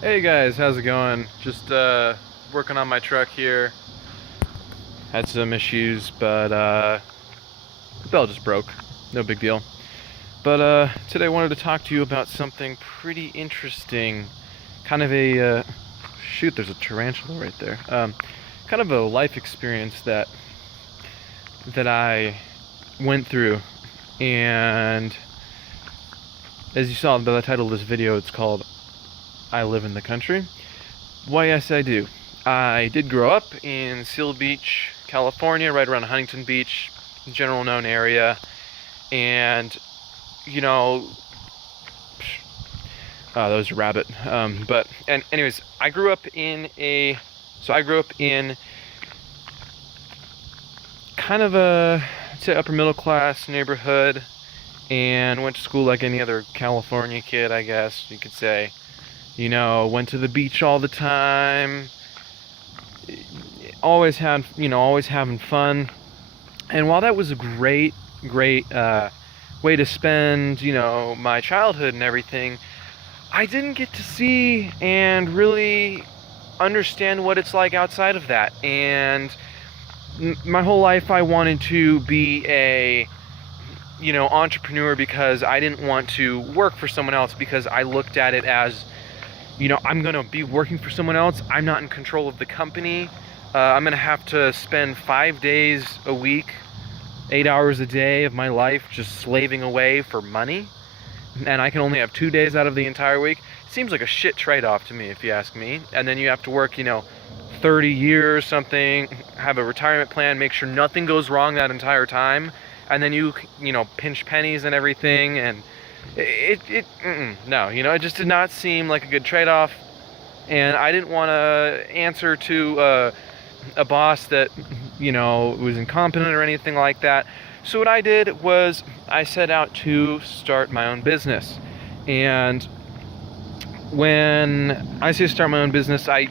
Hey guys, how's it going? Just working on my truck here. Had some issues, but the bell just broke. No big deal. But today I wanted to talk to you about something pretty interesting. Kind of a shoot, there's a tarantula right there. Kind of a life experience that I went through, and as you saw by the title of this video, it's called I Live in the Country. Why, yes, I do. I did grow up in Seal Beach, California, right around Huntington Beach, general known area. And, you know, that was a rabbit. Anyways, I grew up in kind of a, I'd say, upper middle class neighborhood, and went to school like any other California kid, I guess you could say. You know, went to the beach all the time. Always having fun. And while that was a great way to spend, my childhood and everything, I didn't get to see and really understand what it's like outside of that. And my whole life I wanted to be a entrepreneur, because I didn't want to work for someone else, because I looked at it as, I'm going to be working for someone else. I'm not in control of the company. I'm going to have to spend 5 days a week, 8 hours a day of my life just slaving away for money. And I can only have 2 days out of the entire week. Seems like a shit trade-off to me, if you ask me. And then you have to work, 30 years, something, have a retirement plan, make sure nothing goes wrong that entire time. And then you pinch pennies and everything, and no, it just did not seem like a good trade-off. And I didn't want to answer to a boss that was incompetent or anything like that. So what I did was I set out to start my own business. And when I say start my own business, I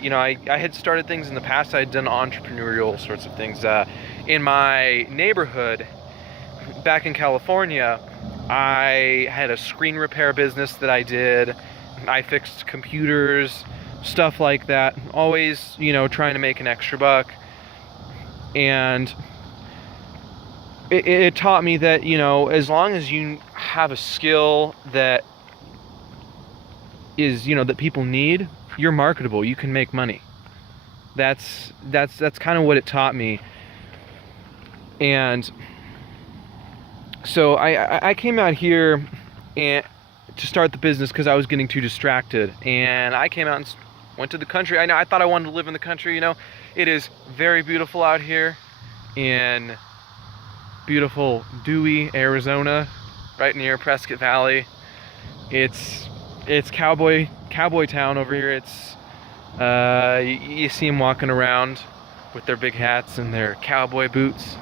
had started things in the past. I had done entrepreneurial sorts of things in my neighborhood. Back in California, I had a screen repair business that I did. I fixed computers, stuff like that. Always, trying to make an extra buck. And it taught me that, as long as you have a skill that is, that people need, you're marketable. You can make money. That's kind of what it taught me. And so I came out here to start the business because I was getting too distracted. And I came out and went to the country. I thought I wanted to live in the country. It is very beautiful out here in beautiful, dewy Arizona, right near Prescott Valley. It's cowboy town over here. It's you see them walking around with their big hats and their cowboy boots.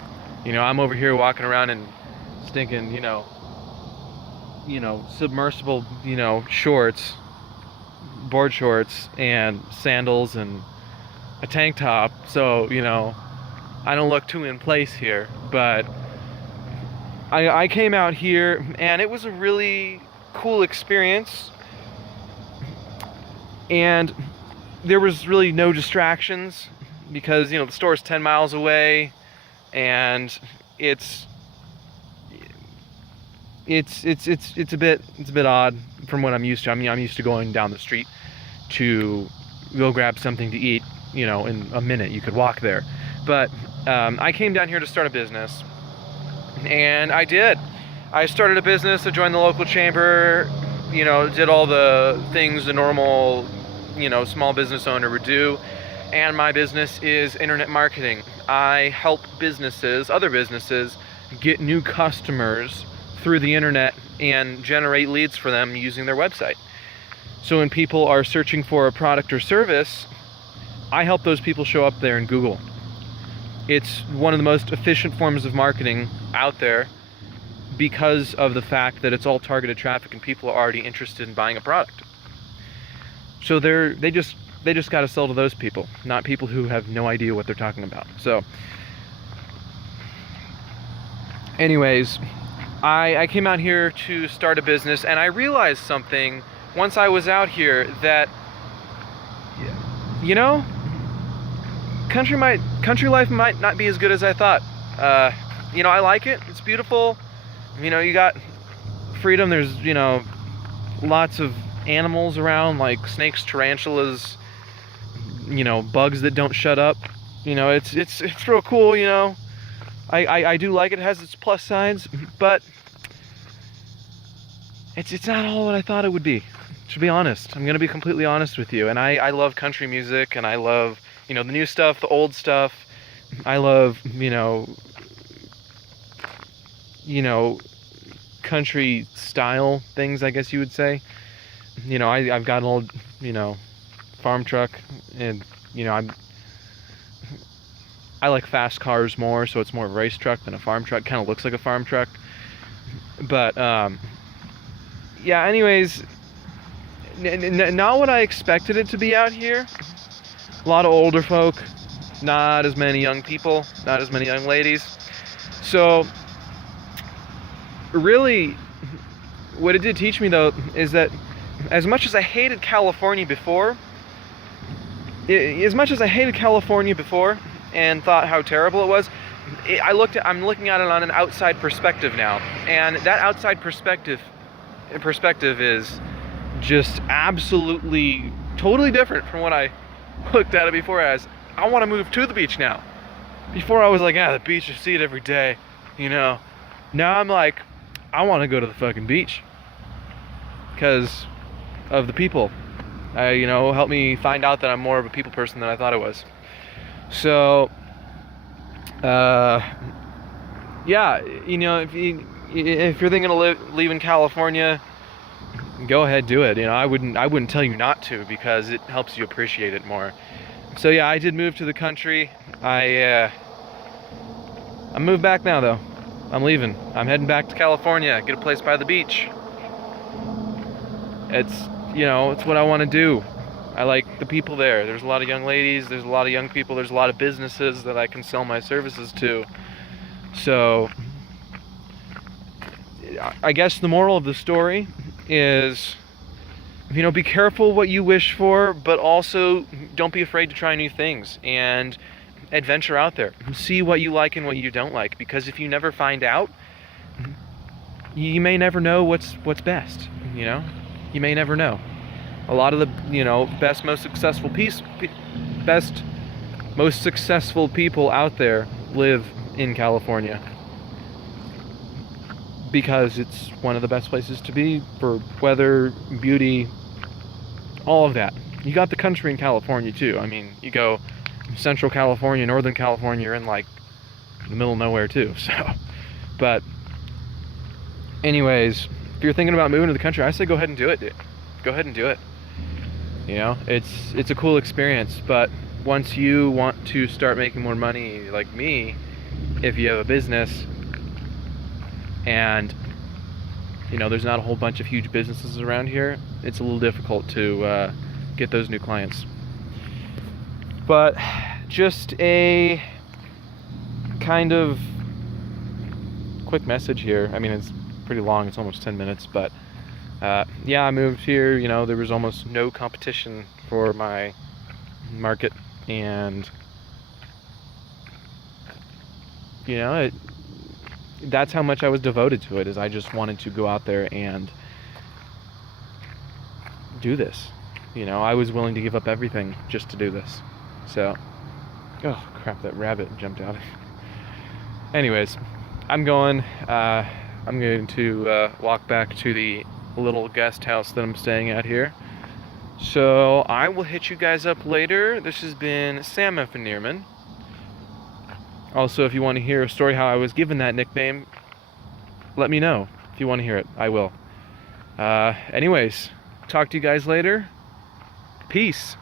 I'm over here walking around in stinking, submersible, shorts, board shorts, and sandals, and a tank top. So, I don't look too in place here. But I came out here, and it was a really cool experience. And there was really no distractions, because, the store's 10 miles away, and it's a bit odd from what I'm used to. I mean, I'm used to going down the street to go grab something to eat, in a minute. You could walk there. But I came down here to start a business, and I did. I started a business. I joined the local chamber, did all the things the normal, small business owner would do. And my business is internet marketing. I help other businesses, get new customers through the internet and generate leads for them using their website. So when people are searching for a product or service, I help those people show up there in Google. It's one of the most efficient forms of marketing out there, because of the fact that it's all targeted traffic and people are already interested in buying a product. So they just got to sell to those people, not people who have no idea what they're talking about. So anyways, I came out here to start a business, and I realized something once I was out here, that you know, country life might not be as good as I thought. You know, I like it. It's beautiful. You know, you got freedom. There's, you know, lots of animals around, like snakes, tarantulas, you know, bugs that don't shut up. You know, it's real cool, you know. I do like it. It has its plus sides, but it's not all what I thought it would be, to be honest. I'm gonna be completely honest with you. And I love country music, and I love, you know, the new stuff, the old stuff. I love, you know, country style things, I guess you would say. You know, I've got an old, you know, farm truck, and, you know, I like fast cars more, so it's more of a race truck than a farm truck. Kind of looks like a farm truck. But, yeah, anyways, not what I expected it to be out here. A lot of older folk, not as many young people, not as many young ladies. So, really, what it did teach me, though, is that as much as I hated California before, and thought how terrible it was, I'm looking at it on an outside perspective now, and that outside perspective is just absolutely totally different from what I looked at it before as. I want to move to the beach now. Before I was like, the beach, I see it every day, you know. Now I'm like, I want to go to the fucking beach because of the people. You know, helped me find out that I'm more of a people person than I thought I was. So, yeah, you know, if you're thinking of leave in California, go ahead, do it. You know, I wouldn't tell you not to, because it helps you appreciate it more. So yeah, I did move to the country. I moved back now, though. I'm leaving. I'm heading back to California. Get a place by the beach. It's, you know, it's what I want to do. I like the people there. There's a lot of young ladies. There's a lot of young people. There's a lot of businesses that I can sell my services to. So, I guess the moral of the story is, you know, be careful what you wish for, but also don't be afraid to try new things and adventure out there. See what you like and what you don't like, because if you never find out, you may never know what's best, you know? You may never know. A lot of the, you know, most successful people out there live in California, because it's one of the best places to be for weather, beauty, all of that. You got the country in California too. I mean, you go Central California, Northern California, you're in like the middle of nowhere too. So, but anyways, if you're thinking about moving to the country, I say go ahead and do it, dude. Go ahead and do it. You know, it's a cool experience, but once you want to start making more money, like me, if you have a business, and, you know, there's not a whole bunch of huge businesses around here, it's a little difficult to get those new clients. But just a kind of quick message here. I mean, it's pretty long, it's almost 10 minutes, but yeah, I moved here. You know, there was almost no competition for my market, and, you know, that's how much I was devoted to it, is I just wanted to go out there and do this. You know, I was willing to give up everything just to do this. So, oh crap, that rabbit jumped out. Anyways, I'm going to walk back to the little guest house that I'm staying at here. So I will hit you guys up later. This has been Sam F. Neerman. Also, if you want to hear a story how I was given that nickname, let me know. If you want to hear it, I will. Anyways, talk to you guys later. Peace.